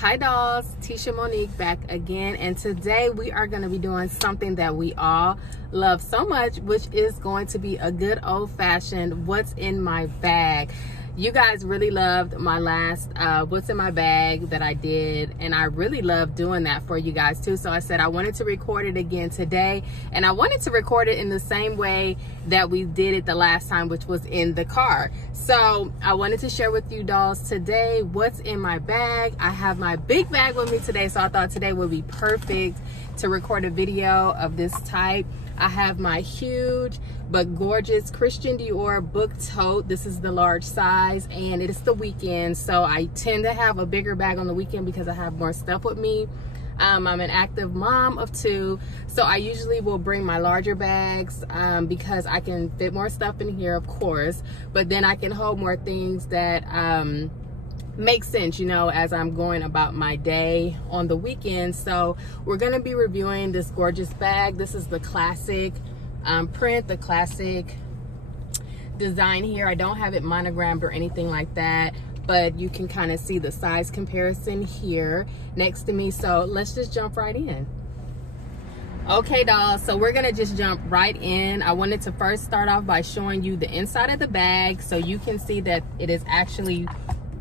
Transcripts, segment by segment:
Hi dolls, Teshiamonique back again, and today we are going to be doing something that we all love so much, which is going to be a good old-fashioned what's in my bag. You guys really loved my last what's in my bag that I did, and I really love doing that for you guys too. So I said I wanted to record it again today, and I wanted to record it in the same way that we did it the last time, which was in the car. So I wanted to share with you dolls today what's in my bag. I have my big bag with me today, so I thought today would be perfect to record a video of this type. I have my huge but gorgeous Christian Dior book tote. This is the large size, and it is the weekend, so I tend to have a bigger bag on the weekend because I have more stuff with me. I'm an active mom of 2, so I usually will bring my larger bags because I can fit more stuff in here, of course, but then I can hold more things that makes sense, you know, as I'm going about my day on the weekend. So we're going to be reviewing this gorgeous bag. This is the classic print, the classic design here. I don't have it monogrammed or anything like that, but you can kind of see the size comparison here next to me. So let's just jump right in. Okay dolls, so we're gonna just jump right in. I wanted to first start off by showing you the inside of the bag so you can see that it is actually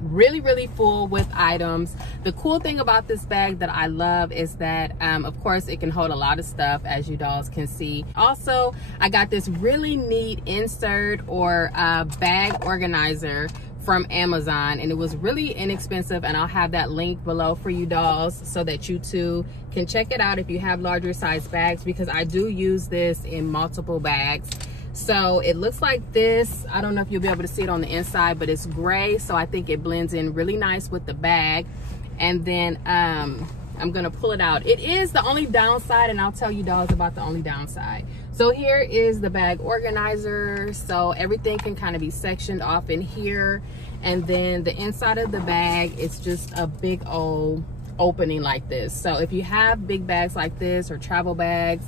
really full with items. The cool thing about this bag that I love is that of course it can hold a lot of stuff, as you dolls can see. Also, I got this really neat insert or bag organizer from Amazon, and it was really inexpensive, and I'll have that link below for you dolls so that you too can check it out if you have larger size bags, because I do use this in multiple bags. So it looks like this. I don't know if you'll be able to see it on the inside, but it's gray, so I think it blends in really nice with the bag. And then I'm gonna pull it out. It is the only downside, and I'll tell you dolls about the only downside. So here is the bag organizer, so everything can kind of be sectioned off in here. And then the inside of the bag is just a big old opening like this. So if you have big bags like this or travel bags,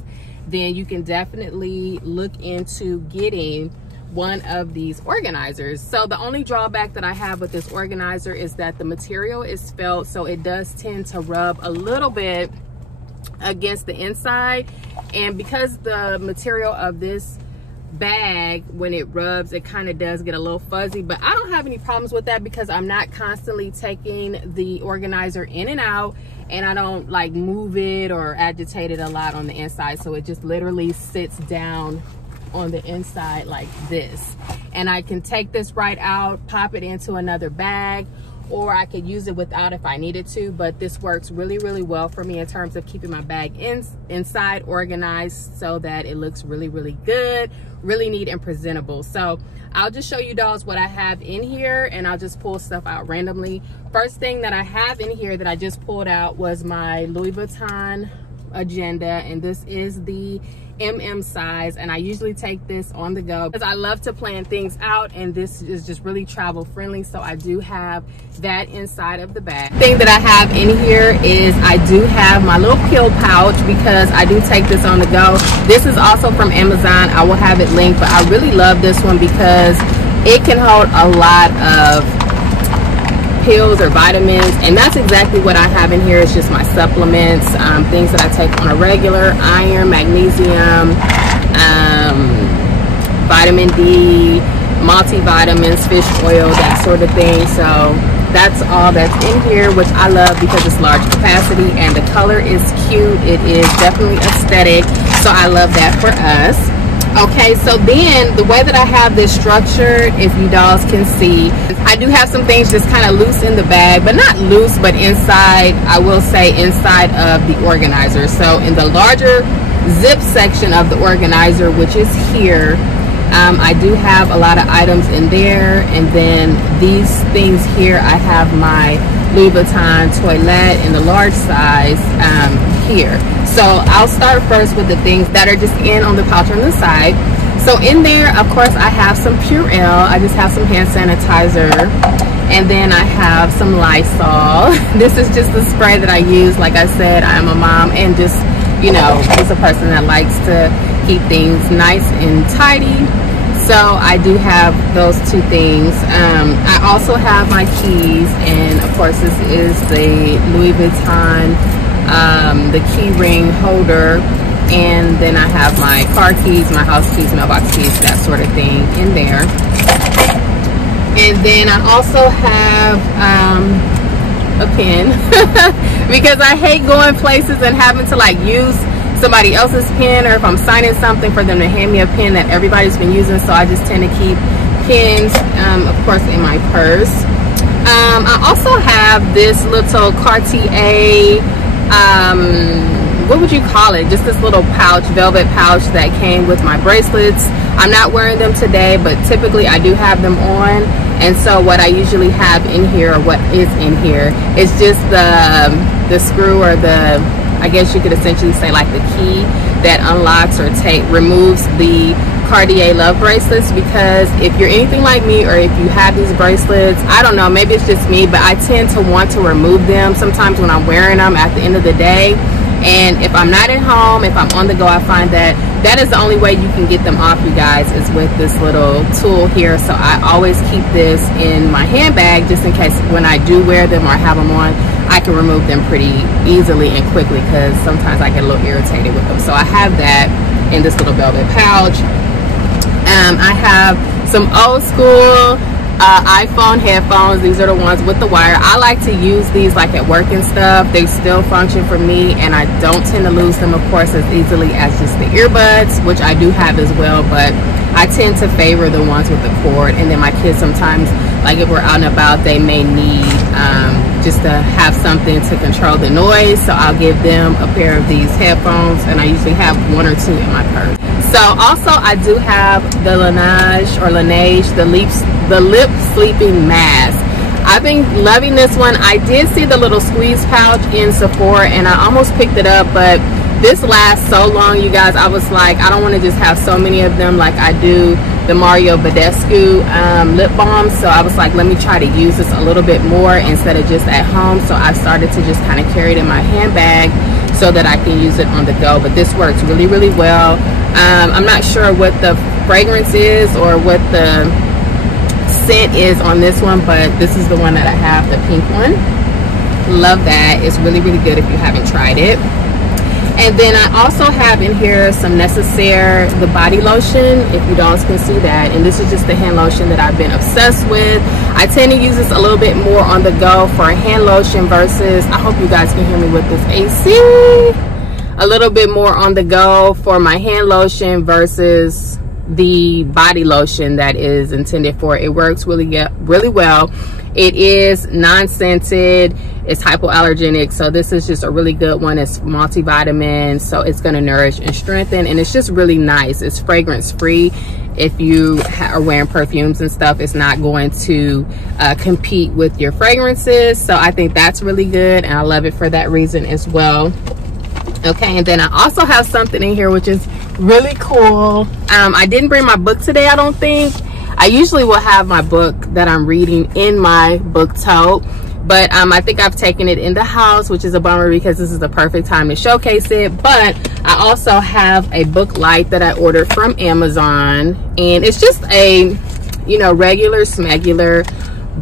then you can definitely look into getting one of these organizers. So the only drawback that I have with this organizer is that the material is felt, so it does tend to rub a little bit against the inside. And because the material of this bag, when it rubs, it kind of does get a little fuzzy, but I don't have any problems with that because I'm not constantly taking the organizer in and out, and I don't like move it or agitate it a lot on the inside, so it just literally sits down on the inside like this. And I can take this right out, pop it into another bag, or I could use it without if I needed to, but this works really well for me in terms of keeping my bag inside organized so that it looks really good, really neat and presentable. So I'll just show you dolls what I have in here, and I'll just pull stuff out randomly. First thing that I have in here that I just pulled out was my Louis Vuitton agenda, and this is the MM size, and I usually take this on the go because I love to plan things out, and this is just really travel friendly, so I do have that inside of the bag. The thing that I have in here is I do have my little pill pouch because I do take this on the go. This is also from Amazon. I will have it linked, but I really love this one because it can hold a lot of pills or vitamins, and that's exactly what I have in here. It's just my supplements, things that I take on a regular: iron, magnesium, vitamin D, multivitamins, fish oil, that sort of thing. So that's all that's in here, which I love because it's large capacity and the color is cute. It is definitely aesthetic, so I love that for us. Okay, so then the way that I have this structured, if you dolls can see, I do have some things just kind of loose in the bag, but not loose, but inside, I will say inside of the organizer. So in the larger zip section of the organizer, which is here, I do have a lot of items in there. And then these things here, I have my Louis Vuitton toilet in the large size here. So I'll start first with the things that are just on the pouch on the side. So in there, of course, I have some Purell. I just have some hand sanitizer, and then I have some Lysol. This is just the spray that I use. Like I said, I'm a mom, and just, you know, just a person that likes to keep things nice and tidy. So I do have those two things. I also have my keys, and of course this is the Louis Vuitton, the key ring holder, and then I have my car keys, my house keys, mailbox keys, that sort of thing in there. And then I also have a pen because I hate going places and having to like use somebody else's pen, or if I'm signing something for them to hand me a pen that everybody's been using. So I just tend to keep pens, of course, in my purse. I also have this little Cartier, what would you call it, just this little pouch, velvet pouch that came with my bracelets. I'm not wearing them today, but typically I do have them on. And so what I usually have in here, or what is in here, is just the screw, or the, I guess you could essentially say like the key that unlocks or removes the Cartier love bracelets. Because if you're anything like me, or if you have these bracelets, I don't know, maybe it's just me, but I tend to want to remove them sometimes when I'm wearing them at the end of the day. And if I'm not at home, if I'm on the go, I find that that is the only way you can get them off, you guys, is with this little tool here. So I always keep this in my handbag, just in case when I do wear them or have them on, I can remove them pretty easily and quickly, because sometimes I get a little irritated with them. So I have that in this little velvet pouch. I have some old school iPhone headphones. These are the ones with the wire. I like to use these like at work and stuff. They still function for me, and I don't tend to lose them, of course, as easily as just the earbuds, which I do have as well, but I tend to favor the ones with the cord. And then my kids sometimes, like if we're out and about, they may need just to have something to control the noise, so I'll give them a pair of these headphones, and I usually have one or two in my purse. So also I do have the Laneige, the lip sleeping mask. I've been loving this one. I did see the little squeeze pouch in Sephora, and I almost picked it up, but this lasts so long, you guys. I was like, I don't want to just have so many of them like I do the Badescu lip balm. So I was like, let me try to use this a little bit more instead of just at home. So I started to just kind of carry it in my handbag so that I can use it on the go. But this works really, really well. I'm not sure what the fragrance is or what the scent is on this one, but this is the one that I have, the pink one. Love that. It's really, really good if you haven't tried it. And then I also have in here some Necessaire, the body lotion, if you guys can see that. And this is just the hand lotion that I've been obsessed with. I tend to use this a little bit more on the go for a hand lotion versus, I hope you guys can hear me with this AC, a little bit more on the go for my hand lotion versus the body lotion that is intended for it. It works really well. It is non-scented, it's hypoallergenic, so this is just a really good one. It's multivitamin, so it's going to nourish and strengthen, and it's just really nice. It's fragrance free. If you are wearing perfumes and stuff, it's not going to compete with your fragrances, so I think that's really good, and I love it for that reason as well. Okay, and then I also have something in here which is really cool. I didn't bring my book today, I don't think. I usually will have my book that I'm reading in my book tote, but I think I've taken it in the house, which is a bummer because this is the perfect time to showcase it. But I also have a book light that I ordered from Amazon, and it's just a, you know, regular smegular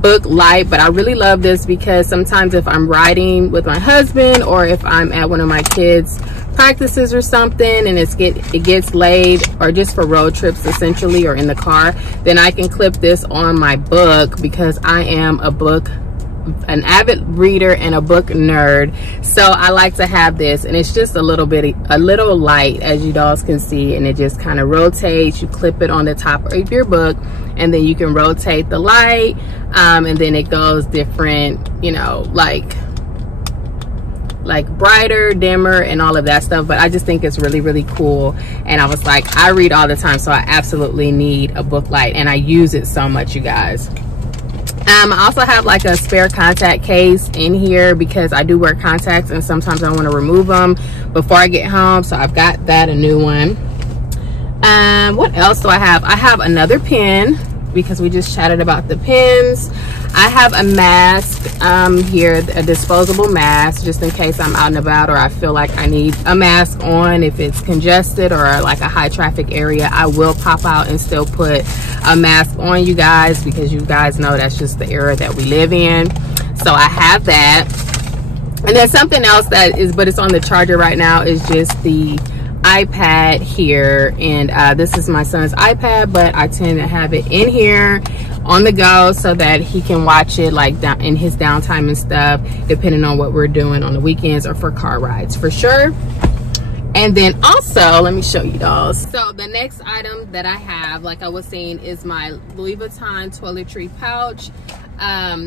book light, but I really love this because sometimes if I'm riding with my husband or if I'm at one of my kids' practices or something and it gets laid, or just for road trips essentially, or in the car, then I can clip this on my book because I am an avid reader and a book nerd. So I like to have this, and it's just a little light, as you guys can see, and it just kind of rotates. You clip it on the top of your book, and then you can rotate the light, and then it goes different, you know, like brighter, dimmer, and all of that stuff. But I just think it's really, really cool, and I was like, I read all the time, so I absolutely need a book light, and I use it so much, you guys. I also have like a spare contact case in here because I do wear contacts and sometimes I want to remove them before I get home, so I've got that, a new one. What else do I have? I have another pen because we just chatted about the pins. I have a mask here, a disposable mask, just in case I'm out and about or I feel like I need a mask on. If it's congested or like a high traffic area, I will pop out and still put a mask on, you guys, because you guys know that's just the era that we live in. So I have that. And then something else that is, but it's on the charger right now, is just the iPad here. And this is my son's iPad, but I tend to have it in here on the go so that he can watch it like down in his downtime and stuff, depending on what we're doing on the weekends or for car rides for sure. And then also, let me show you dolls. So the next item that I have, like I was saying, is my Louis Vuitton toiletry pouch.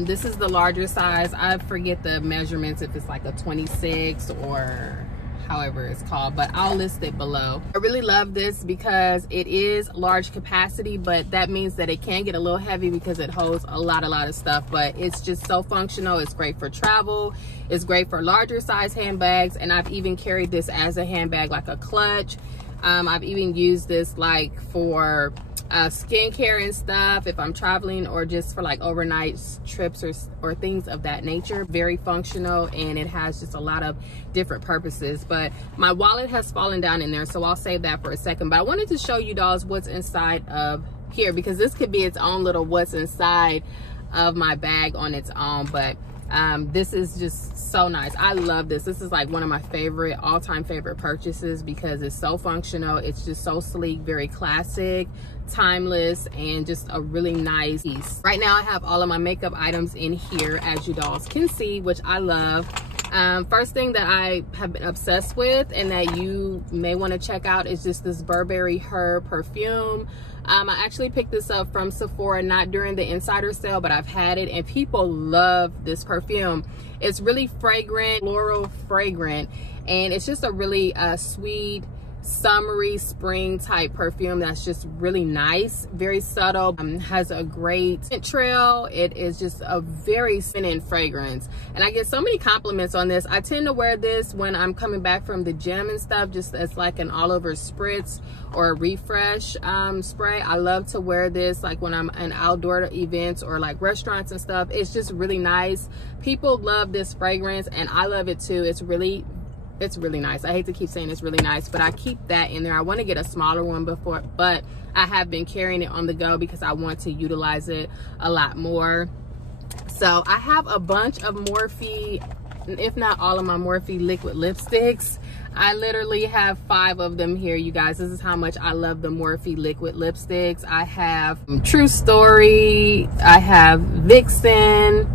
This is the larger size. I forget the measurements, if it's like a 26 or however it's called, but I'll list it below. I really love this because it is large capacity, but that means that it can get a little heavy because it holds a lot of stuff, but it's just so functional. It's great for travel. It's great for larger size handbags, and I've even carried this as a handbag, like a clutch. I've even used this like for skincare and stuff if I'm traveling, or just for like overnight trips or things of that nature. Very functional, and it has just a lot of different purposes. But my wallet has fallen down in there, so I'll save that for a second. But I wanted to show you dolls what's inside of here, because this could be its own little what's inside of my bag on its own. But this is just so nice. I love this. This is like one of my favorite, all-time favorite purchases, because it's so functional. It's just so sleek, very classic, timeless, and just a really nice piece. Right now I have all of my makeup items in here, as you dolls can see, which I love. First thing that I have been obsessed with and that you may want to check out is just this Burberry Her perfume. I actually picked this up from Sephora, not during the insider sale, but I've had it and people love this perfume. It's really fragrant, floral fragrant, and it's just a really sweet, summery spring type perfume that's just really nice, very subtle, has a great scent trail. It is just a very feminine fragrance, and I get so many compliments on this. I tend to wear this when I'm coming back from the gym and stuff, just as like an all over spritz or a refresh spray. I love to wear this like when I'm in outdoor events or like restaurants and stuff. It's just really nice. People love this fragrance and I love it too. It's really nice. I hate to keep saying it's really nice, but I keep that in there. I want to get a smaller one before, but I have been carrying it on the go because I want to utilize it a lot more. So I have a bunch of Morphe, if not all of my Morphe liquid lipsticks. I literally have 5 of them here, you guys. This is how much I love the Morphe liquid lipsticks. I have True Story, I have Vixen,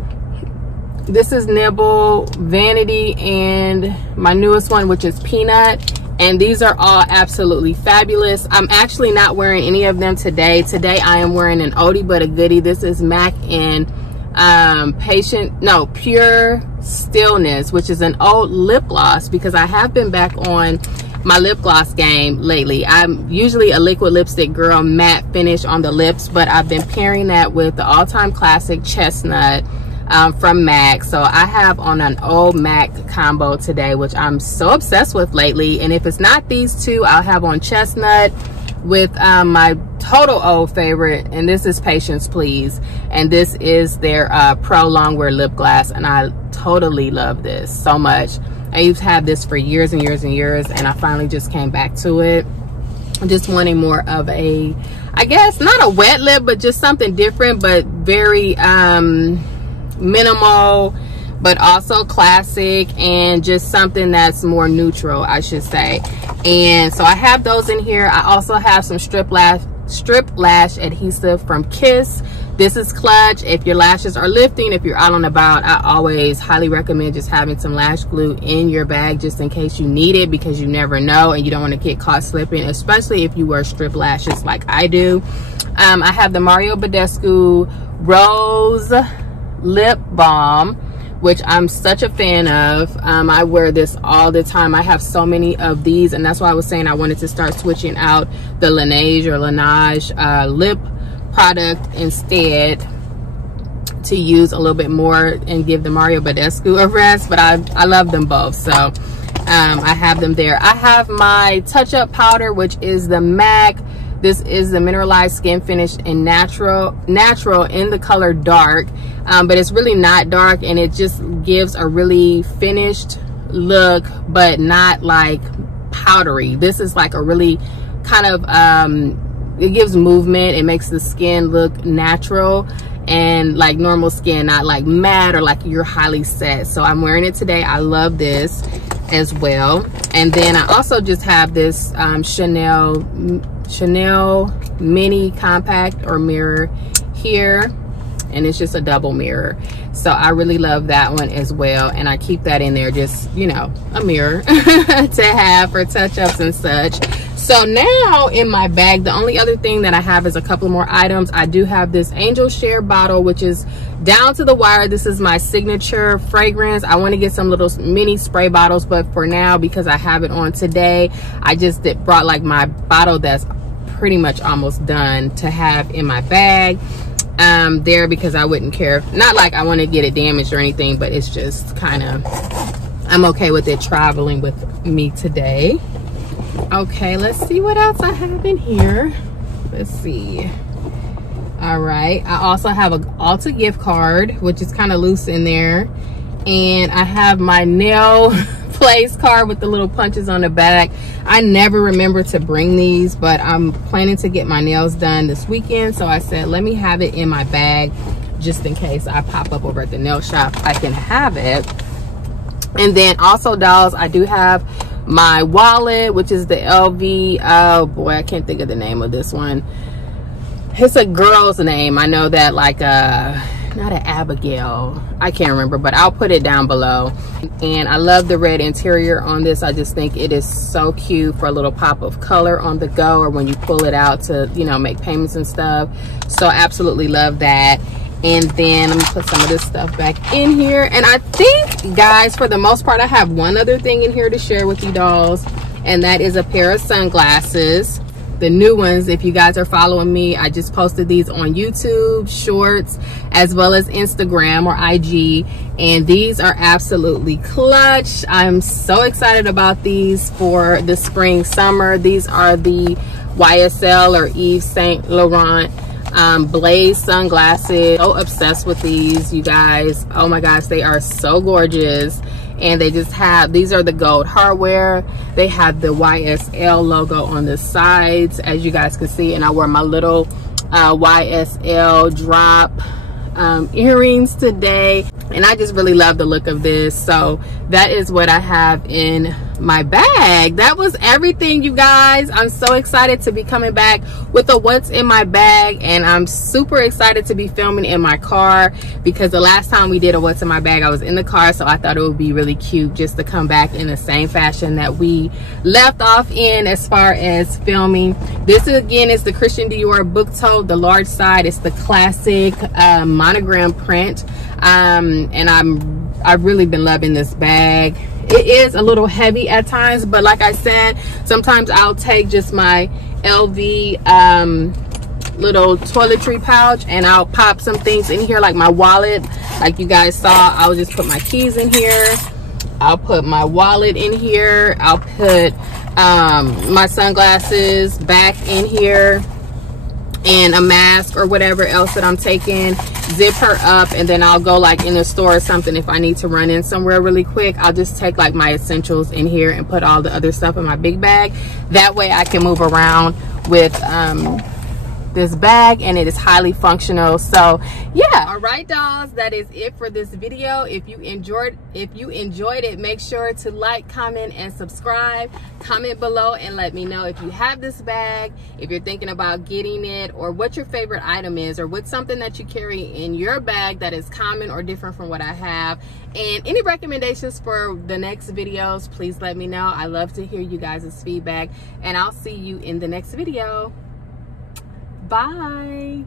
this is Nibble, Vanity, and my newest one, which is Peanut. And these are all absolutely fabulous. I'm actually not wearing any of them today. Today I am wearing an oldie but a goodie. This is MAC and Pure Stillness, which is an old lip gloss, because I have been back on my lip gloss game lately. I'm usually a liquid lipstick girl, matte finish on the lips, but I've been pairing that with the all-time classic Chestnut from MAC. So I have on an old MAC combo today, which I'm so obsessed with lately. And if it's not these two, I'll have on Chestnut with my total old favorite, and this is Patience Please, and this is their Pro Longwear lip gloss, and I totally love this so much. I used to have this for years and years and years, and I finally just came back to it. I'm just wanting more of a, I guess not a wet lip, but just something different, but very minimal, but also classic, and just something that's more neutral, I should say. And so I have those in here. I also have some strip lash adhesive from Kiss. This is clutch. If your lashes are lifting, if you're out and about, I always highly recommend just having some lash glue in your bag just in case you need it, because you never know and you don't want to get caught slipping, especially if you wear strip lashes like I do. I have the Mario Badescu Rose Lip Balm, which I'm such a fan of. I wear this all the time. I have so many of these, and that's why I was saying I wanted to start switching out the Laneige lip product instead, to use a little bit more and give the Mario Badescu a rest, but I love them both. So I have them there. I have my touch-up powder, which is the MAC. This is the mineralized skin finish in natural in the color dark, but it's really not dark, and it just gives a really finished look, but not like powdery. This is like a really kind of it gives movement. It makes the skin look natural and like normal skin, not like matte or like you're highly set. So I'm wearing it today. I love this as well. And then I also just have this Chanel mini compact or mirror here, and it's just a double mirror. So I really love that one as well, and I keep that in there, just, you know, a mirror to have for touch-ups and such. So now in my bag, the only other thing that I have is a couple more items. I do have this Angel Share bottle, which is down to the wire. This is my signature fragrance. I want to get some little mini spray bottles, but for now, because I have it on today, I just brought like my bottle that's pretty much almost done to have in my bag there, because I wouldn't care, not like I want to get it damaged or anything, but it's just kind of, I'm okay with it traveling with me today. Okay, let's see what else I have in here. Let's see. All right, I also have a Ulta gift card, which is kind of loose in there, and I have my nail place card with the little punches on the back. I never remember to bring these, but I'm planning to get my nails done this weekend, so I said let me have it in my bag just in case I pop up over at the nail shop. I can have it. And then also, dolls, I do have my wallet, which is the LV, oh boy, I can't think of the name of this one. It's a girl's name. I know that, like not an Abigail, I can't remember, but I'll put it down below. And I love the red interior on this. I just think it is so cute for a little pop of color on the go, or when you pull it out to, you know, make payments and stuff. So absolutely love that. And then let me put some of this stuff back in here. And I think, guys, for the most part, I have one other thing in here to share with you dolls, and that is a pair of sunglasses. The new ones, if you guys are following me, I just posted these on YouTube Shorts as well as Instagram or IG, and these are absolutely clutch. I'm so excited about these for the spring summer. These are the YSL or Yves Saint Laurent Blaze sunglasses. So obsessed with these, you guys. Oh my gosh, they are so gorgeous. And they just have, these are the gold hardware. They have the YSL logo on the sides, as you guys can see. And I wear my little YSL drop earrings today, and I just really love the look of this. So that is what I have in my bag. That was everything, you guys. I'm so excited to be coming back with a what's in my bag, and I'm super excited to be filming in my car, because the last time we did a what's in my bag, I was in the car. So I thought it would be really cute just to come back in the same fashion that we left off in as far as filming. This again is the Christian Dior book tote, the large side. It's the classic monogram print, and I've really been loving this bag. It is a little heavy at times, but like I said, sometimes I'll take just my LV little toiletry pouch and I'll pop some things in here, like my wallet. Like you guys saw, I'll just put my keys in here. I'll put my wallet in here. I'll put my sunglasses back in here, and a mask or whatever else that I'm taking. Zip her up, and then I'll go like in the store or something. If I need to run in somewhere really quick, I'll just take like my essentials in here and put all the other stuff in my big bag. That way I can move around with this bag, and it is highly functional. So yeah, all right dolls, that is it for this video. If you enjoyed it, make sure to like, comment, and subscribe. Comment below and let me know if you have this bag, if you're thinking about getting it, or what your favorite item is, or what's something that you carry in your bag that is common or different from what I have. And any recommendations for the next videos, please let me know. I love to hear you guys' feedback, and I'll see you in the next video. Bye.